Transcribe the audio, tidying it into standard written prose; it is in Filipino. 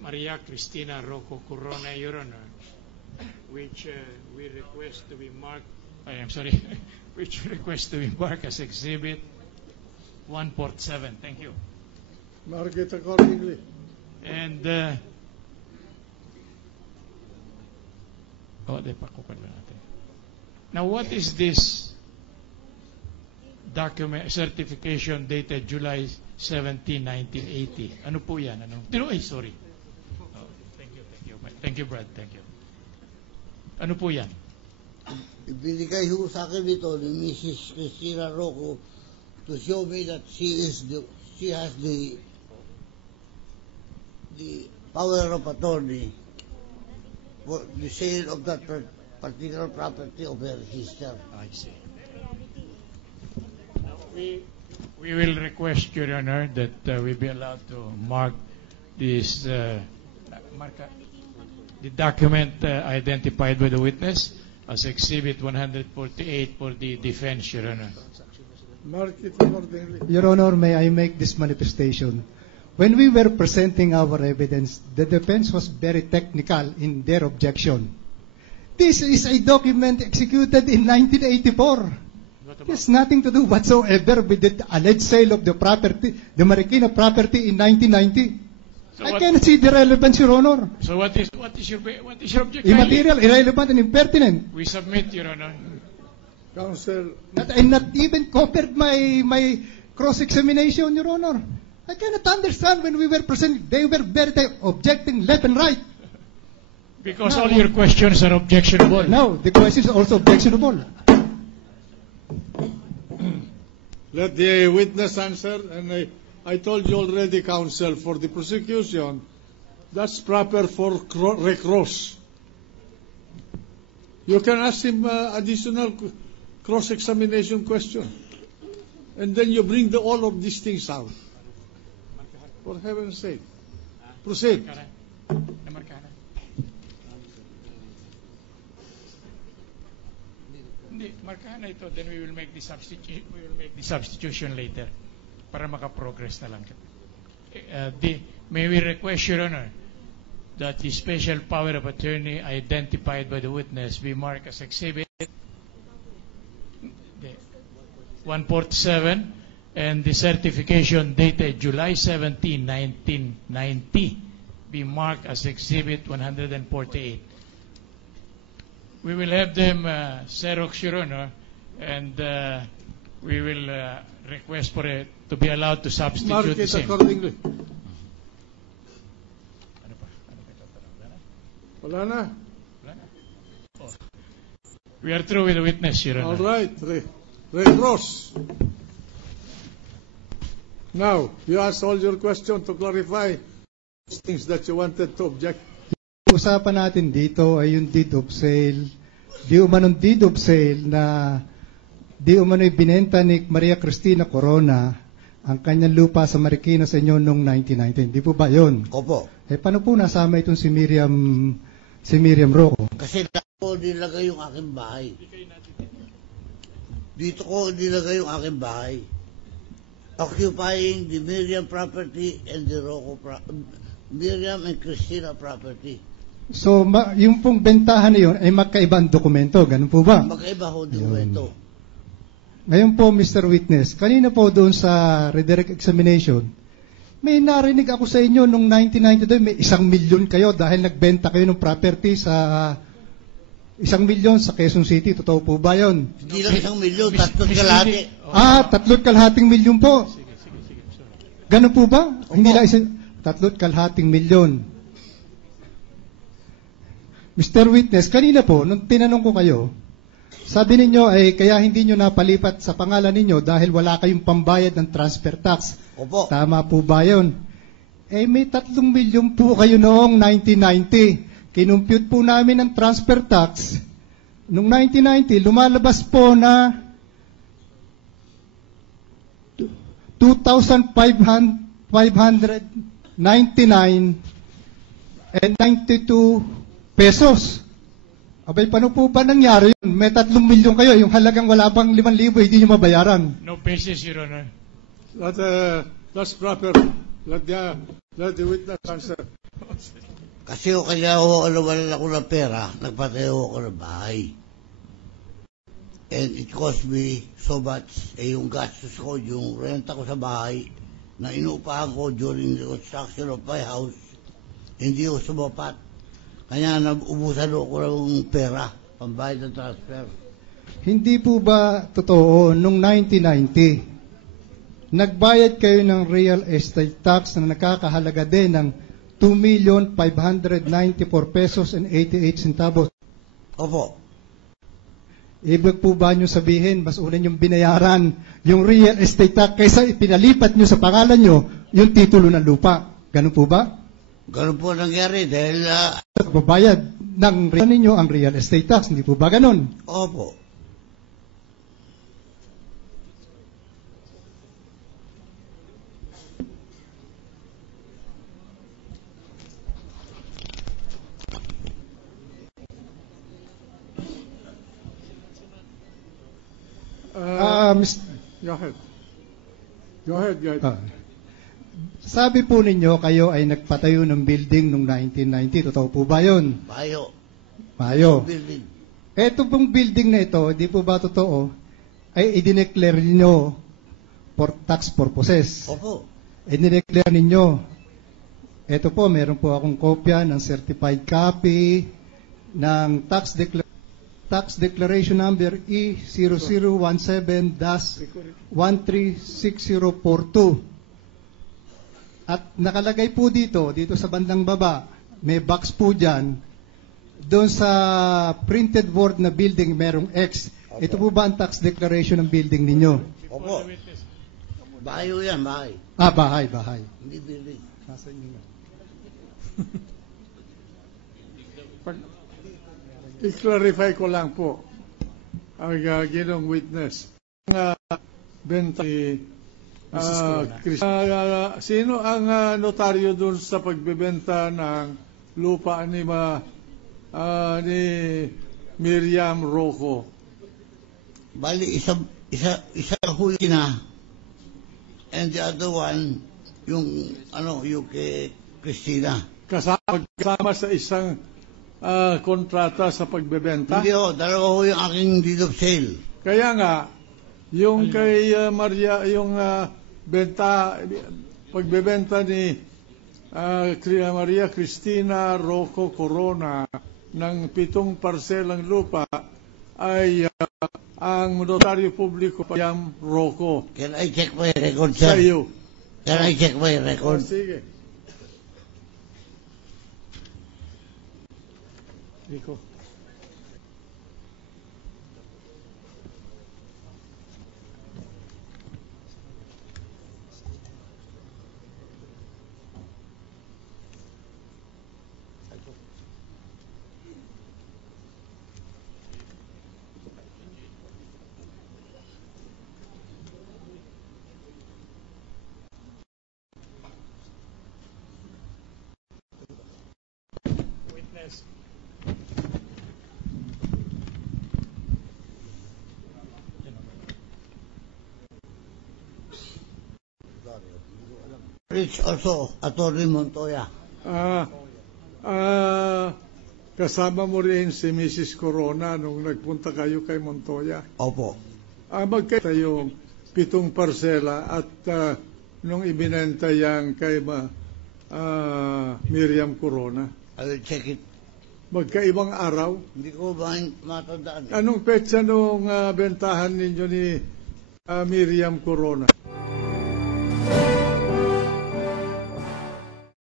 Maria Cristina Rocco Corona, Your Honor, which we request to be marked, which request to be marked as Exhibit 147. Thank you. Mark it accordingly. And, now what is this document, certification dated July 17, 1980? Ano po yan? Sorry. Oh, thank you. Thank you, Brad. Thank you. Ano po yan? Ibinigay ho sa akin ito ni Mrs. Cristina Rocco to show me that she has the power of attorney for the sale of that particular property of her sister. I see. We will request, Your Honor, that we be allowed to mark this the document identified by the witness as Exhibit 148 for the defense, Your Honor. Mark it accordingly. Your Honor, may I make this manifestation? When we were presenting our evidence, the defense was very technical in their objection. This is a document executed in 1984. It has nothing to do whatsoever with the alleged sale of the property, the Marikina property in 1990. So I cannot see the relevance, Your Honor. So what is your objection? Immaterial, irrelevant, and impertinent. We submit, Your Honor. Counsel. That I not even covered my cross-examination, Your Honor. I cannot understand when we were presenting. They were very objecting left and right. Because all your questions are objectionable. No, the questions are also objectionable. Let the witness answer, and I told you already, counsel, for the prosecution, that's proper for recross. You can ask him additional cross-examination question, and then you bring all of these things out. For heaven's sake. Proceed. Hindi, markahan na ito, then we will make the substitution later para maka-progress na lang. May we request, Your Honor, that the special power of attorney identified by the witness be marked as Exhibit 147 and the certification dated July 17, 1990 be marked as Exhibit 148. We will have them Xerox, Your Honor, and we will request for it to be allowed to substitute Mark the it same. accordingly. Wala na. Oh. We are through with the witness, Your Honor. All right. Recross. Now, you asked all your questions to clarify things that you wanted to object. Usapan natin dito ay yung deed of sale. Di umanong deed of sale na di umano'y binenta ni Maria Cristina Corona ang kanyang lupa sa Marikina sa inyo noong 1919. Di po ba yun? Opo. Paano po nasama itong si Miriam Rocco? Kasi dito ko nilagay yung aking bahay. Dito ko nilagay yung aking bahay. Occupying the Miriam property and the Rocco Miriam and Cristina property. So, yung pong bentahan na yun ay magkaibang dokumento. Ganun po ba? Magkaiba ho dokumento. Ngayon po, Mr. Witness, kanina po doon sa redirect examination, may narinig ako sa inyo noong 1992, may 1 milyon kayo dahil nagbenta kayo ng property sa 1 milyon sa Quezon City. Totoo po ba yun? Hindi lang 1 milyon, 3 kalahati. 3 kalahating milyon po. Ganun po ba? Opo. Hindi lang 3 kalahating milyon. Mr. Witness, kanina po, nung tinanong ko kayo, sabi ninyo ay kaya hindi nyo napalipat sa pangalan ninyo dahil wala kayong pambayad ng transfer tax. Opo. Tama po ba yun? May 3 milyon po kayo noong 1990. Kinumpute po namin ang transfer tax. Noong 1990, lumalabas po na 2,599.92 pesos. Abay, paano po ba nangyari yun? May 3 milyon kayo, yung halagang wala pang 5,000, hindi nyo mabayaran. No basis, Your Honor. That's proper. Let the witness answer. Kasi kaya nawalan ako ng pera, nagpatayo ako ng bahay. And it cost me so much, yung gastos ko, yung renta ko sa bahay, na inuupahan ko during the construction of my house, hindi ko sumapat. Kaya ubusan ako ng pera, pambayad ng transfer. Hindi po ba totoo, nung 1990, nagbayad kayo ng real estate tax na nakakahalaga din ng 2,594 pesos and 88 centavos? Opo. Ibig po ba nyo sabihin, mas una yung binayaran yung real estate tax kaysa ipinalipat nyo sa pangalan nyo yung titulo ng lupa? Ganun po ba? Ganun po nangyari dahil... Babayad ng ninyo ang real estate tax, hindi po ba ganun? Opo. Go ahead. Go ahead. Sabi po ninyo, kayo ay nagpatayo ng building noong 1990. Totoo po ba yun? Bayo. Building. Ito pong building na ito, di po ba totoo, ay idineclare ninyo for tax purposes. Opo. Idineclare ninyo. Ito po, meron po akong kopya ng certified copy ng tax declaration number E0017-136042. At nakalagay po dito sa bandang baba, may box po dyan, doon sa printed word na building, merong X. Okay. Ito po ba ang tax declaration ng building ninyo? Opo. Bahay yan, bahay. Bahay. Hindi building. Nasa inyo nga. I-clarify ko lang po ang ginong witness. Ang benta ni sino ang notaryo doon sa pagbebenta ng lupa ni Miriam Rocco? Bali, isa huli na, and the other one, yung kay Christina. Kasama sa isang kontrata sa pagbebenta? Hindi ho, dalawa ho yung aking deed of sale. Kaya nga, yung kay Maria, yung pagbebenta ni Maria Cristina Rocco Corona ng 7 parselang lupa ay ang notaryo publiko Miriam Rocco. Can I check my record, sir? Sa iyo. Can I check my record? Sige. Rico. Witness. Rich also, Attorney Montoya. Kasama mo rin si Mrs. Corona nung nagpunta kayo kay Montoya. Opo. Magkita yung 7 parsela at nung ibinenta yan kay Miriam Corona. I will check it. Magkaibang araw. Hindi ko ba matandaan? Anong petsa nung bentahan ninyo ni Miriam Corona?